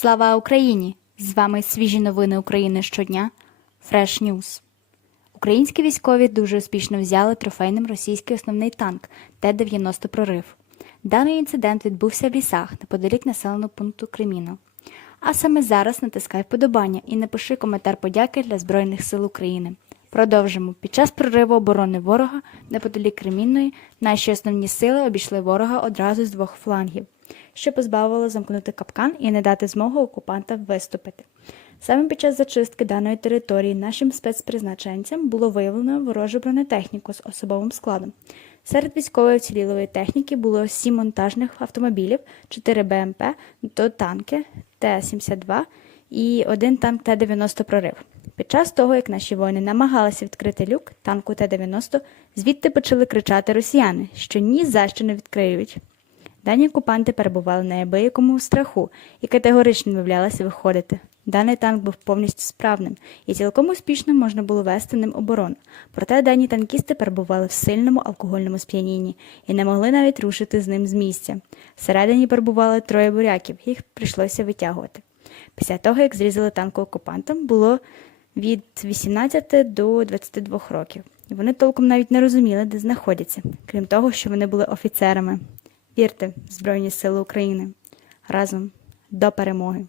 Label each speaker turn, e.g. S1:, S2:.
S1: Слава Україні! З вами свіжі новини України щодня. Fresh News. Українські військові дуже успішно взяли трофейним російський основний танк Т-90 прорив. Даний інцидент відбувся в лісах неподалік населеного пункту Креміно. А саме зараз натискай вподобання і напиши коментар подяки для Збройних сил України. Продовжимо. Під час прориву оборони ворога неподалік Кремінної наші основні сили обійшли ворога одразу з двох флангів, що позбавило замкнути капкан і не дати змогу окупантам виступити. Саме під час зачистки даної території нашим спецпризначенцям було виявлено ворожу бронетехніку з особовим складом. Серед військової вцілілої техніки було 7 монтажних автомобілів, 4 БМП, до танки Т-72 і один танк Т-90 прорив. Під час того, як наші воїни намагалися відкрити люк танку Т-90, звідти почали кричати росіяни, що ні за що не відкриють. Дані окупанти перебували на неабиякому страху і категорично відмовлялися виходити. Даний танк був повністю справним і цілком успішно можна було вести ним оборону. Проте дані танкісти перебували в сильному алкогольному сп'янінні і не могли навіть рушити з ним з місця. Всередині перебували троє буряків, їх прийшлося витягувати. Після того, як зрізали танку окупантам, було від 18 до 22 років. І вони толком навіть не розуміли, де знаходяться, крім того, що вони були офіцерами. Вірте в Збройні Сили України разом до перемоги.